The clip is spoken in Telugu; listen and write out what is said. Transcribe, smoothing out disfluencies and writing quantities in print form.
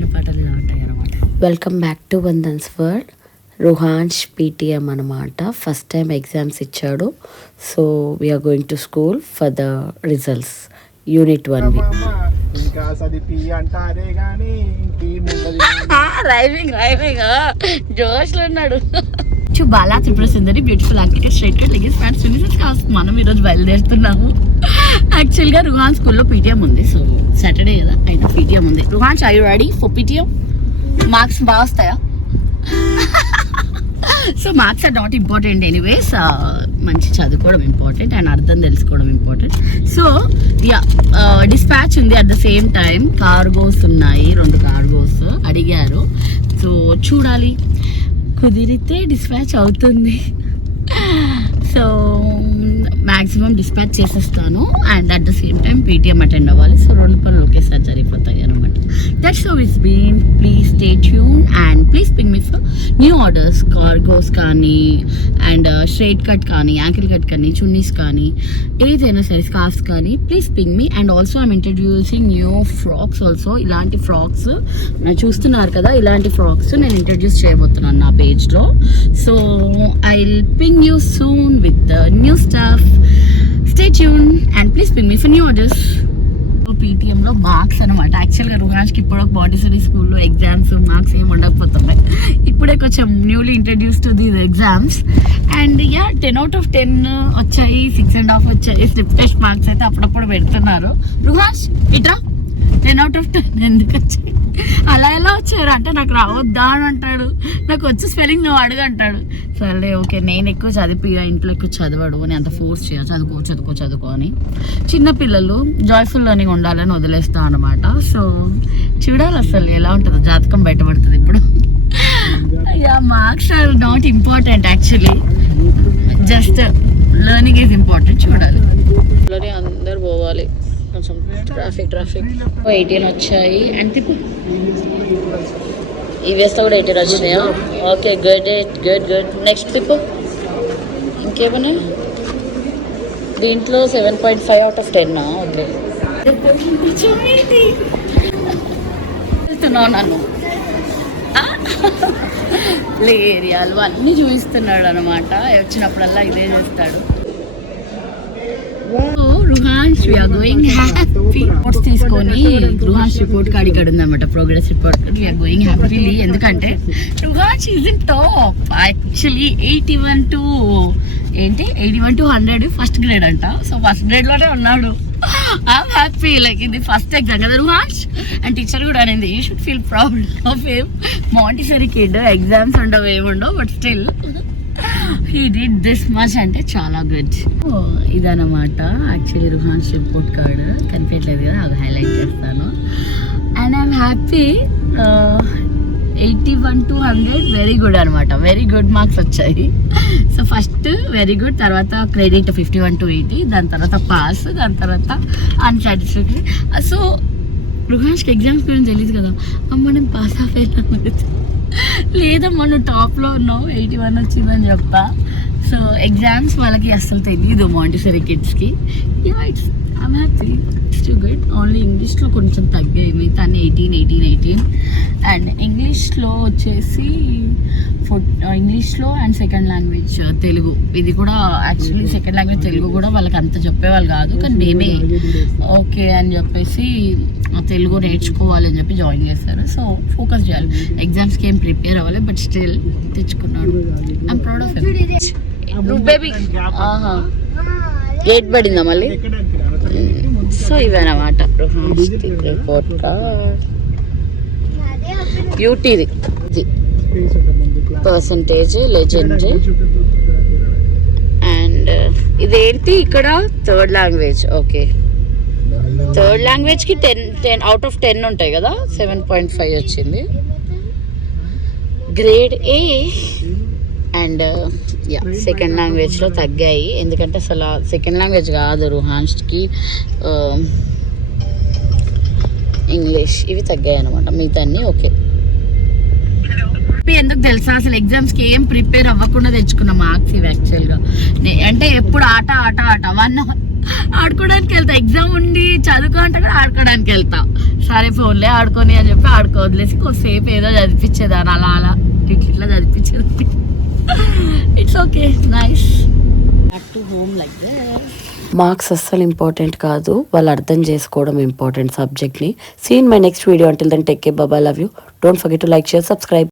ఆట పాటలు ఇలా ఉంటాయి అనమాట. Welcome back to Vandan's world. Ruhansh PTM అనమాట. ఫస్ట్ టైం ఎగ్జామ్స్ ఇచ్చాడు. So we're going to school for the results unit 1. జోష్లో ఉన్నాడు. Bala Tripura Sundari beautiful architect straight cut leggings pants finish. మనం ఈరోజు బయలుదేరుతున్నాము. యాక్చువల్గా రుహాన్ స్కూల్లో పీటీఎం ఉంది. సో సాటర్డే కదా అయినా పీటీఎం ఉంది. Ruhan I you ready for PTM? Marks బాగా వస్తాయా? So marks are not important anyways. మంచి చదువుకోవడం ఇంపార్టెంట్ అండ్ అర్థం తెలుసుకోవడం ఇంపార్టెంట్. సో యా డిస్పాచ్ ఉంది. At the same time cargos ఉన్నాయి, 2 కార్గోస్ అడిగారు. సో చూడాలి, కుదిరితే డిస్పాచ్ అవుతుంది. సో మ్యాక్సిమం డిస్పాచ్ చేసేస్తాను and at the same time PTM attend అవ్వాలి. సో 2 పనులు ఒకేసారి జరిగిపోతాయి అనమాట. That's how it's been. Please stay tune and please ping me for new orders. Cargos కానీ అండ్ స్ట్రైట్ కట్ కానీ, యాంకిల్ కట్ కానీ, చున్నీస్ కానీ, ఏదైనా సరే స్కార్ఫ్స్ కానీ please ping me. And also I'm introducing new frocks also. ఇలాంటి ఫ్రాక్స్ చూస్తున్నారు కదా, ఇలాంటి ఫ్రాక్స్ నేను ఇంట్రడ్యూస్ చేయబోతున్నాను నా పేజ్లో. So I will ping you soon with the new stuff. Stay tune and please ping me for new orders. పీటీఎంలో మార్క్స్ అనమాట. యాక్చువల్గా రుహాన్స్కి ఇప్పుడు ఒక బాటిసరీ స్కూల్లో ఎగ్జామ్స్ మార్క్స్ ఏమి ఉండకపోతున్నాయి. ఇప్పుడే కొంచెం newly introduce to these exams and yeah 10 out of 10 వచ్చాయి, 6.5 వచ్చాయి. స్లిప్ టెస్ట్ మార్క్స్ అయితే అప్పుడప్పుడు పెడుతున్నారు. రుహాన్స్ ఇట్రా 10 out of 10 ఎందుకు వచ్చాయి? అలా ఎలా వచ్చారు అంటే నాకు రావద్దా అని అంటాడు. నాకు వచ్చి స్పెల్లింగ్ నువ్వు అడుగు అంటాడు. సరే ఓకే, నేను ఎక్కువ చదివిగా ఇంట్లో ఎక్కువ చదవడు అని అంత ఫోర్స్ చేయ చదువుకో అని. చిన్నపిల్లలు జాయ్ఫుల్ లెర్నింగ్ ఉండాలని వదిలేస్తా అనమాట. సో చూడాలి అసలు ఎలా ఉంటుందో, జాతకం బయటపడుతుంది ఇప్పుడు. Yeah marks are not important actually, just learning is important. చూడాలి, అందరు పోవాలి. కొంచెం ట్రాఫిక్ 18 వచ్చాయి. అండ్ తిప్పు ఈ వేస్తా కూడా 18 వచ్చినాయా? Okay good good. నెక్స్ట్ తిప్పు. ఇంకేమన్నా దీంట్లో 7.5 out of 10. ఓకే వెళ్తున్నావు నన్ను ఏరియాలు అన్నీ చూపిస్తున్నాడు అనమాట. వచ్చినప్పుడల్లా ఇదే చేస్తాడు. రుహాన్స్ we are going happy. Reports తీసుకొని రుహాన్స్ రిపోర్ట్ కార్డ్ ఇక్కడ ఉందన్నమాట, progress report card. we are going happily ఎందుకంటే రుహాన్స్ is in top actually. 81 to 100 first grade అంట. సో ఫస్ట్ గ్రేడ్ లోనే ఉన్నాడు. I'm happy. లైక్ ఇది ఫస్ట్ ఎగ్జామ్ కదా రుహాన్స్. అండ్ టీచర్ కూడా అనేది you should feel proud of him. Montessori kid, exams ఉండవు ఏముండవు, but still he did this much అంటే చాలా గుడ్. ఇదన్నమాట యాక్చువల్లీ రుహాన్స్ రిపోర్ట్ కార్డ్. కనిపించలేదు కదా, అది హైలైట్ చేస్తాను. And I'm happy. 81 to 100 very good అనమాట. వెరీ గుడ్ మార్క్స్ వచ్చాయి. సో ఫస్ట్ వెరీ గుడ్, తర్వాత క్రెడిట్ 51 to 80, దాని తర్వాత పాస్, దాని తర్వాత అన్సాటిస్ఫాక్టరీ. సో రుహాన్స్కి ఎగ్జామ్స్ గురించి తెలియదు కదా. అమ్మ నేను పాస్ ఆఫ్ అయినా లేదమ్మా నువ్వు టాప్లో ఉన్నావు, 81 వచ్చిందని చెప్తా. సో ఎగ్జామ్స్ వాళ్ళకి అస్సలు తెలియదు మాంటిసరీ కిడ్స్కి. It's I'm happy, it's too good. Only ఇంగ్లీష్లో కొంచెం తగ్గాయి, మిగతా 18. అండ్ ఇంగ్లీష్లో వచ్చేసి ఇంగ్లీష్లో అండ్ సెకండ్ లాంగ్వేజ్ తెలుగు. ఇది కూడా యాక్చువల్లీ సెకండ్ లాంగ్వేజ్ తెలుగు కూడా వాళ్ళకి అంత చెప్పేవాళ్ళు కాదు, కానీ మేమే ఓకే అని చెప్పేసి తెలుగు నేర్చుకోవాలని చెప్పి జాయిన్ చేస్తారు. సో ఫోకస్ చేయాలి. ఎగ్జామ్స్కి ఏం ప్రిపేర్ అవ్వాలి, బట్ స్టిల్ తెచ్చుకున్నాడు. I'm proud of him. Baby 8 పడిందా మళ్ళీ? సో ఇవన్నమాట రిపోర్ట్ కార్డ్. యూటీది పర్సంటేజ్, లెజెండ్. అండ్ ఇదేంటి ఇక్కడ థర్డ్ లాంగ్వేజ్. ఓకే, థర్డ్ లాంగ్వేజ్కి 10 out of 10 ఉంటాయి కదా, 7.5 వచ్చింది. Grade A. And yeah second లాంగ్వేజ్లో తగ్గాయి, ఎందుకంటే అసలు సెకండ్ లాంగ్వేజ్ కాదు రుహాన్స్కి, ఇంగ్లీష్. ఇవి తగ్గాయి అనమాట, మిగతా అన్నీ ఓకే. ఎందుకు తెలుసా, అసలు ఎగ్జామ్స్కి ఏం ప్రిపేర్ అవ్వకుండా తెచ్చుకున్న మార్క్స్ ఇవి యాక్చువల్గా. అంటే ఎప్పుడు ఆట 1 hour ఆడుకోవడానికి వెళ్తా. ఎగ్జామ్ ఉండి చదువుకో అంటే కూడా ఆడుకోవడానికి వెళ్తా. సరే ఫోన్లే ఆడుకొని అని చెప్పి వదిలేసి కొద్దిసేపు ఏదో చదివించేదాన్ని అలా అలా ఇట్లా చదివించేది. It's okay, nice. Back to home like this. Marks అస్సలు ఇంపార్టెంట్ కాదు, వాళ్ళు అర్థం చేసుకోవడం ఇంపార్టెంట్ సబ్జెక్ట్ని. See in my next video. Until then take care, bye, love you. Don't forget to like, share, subscribe.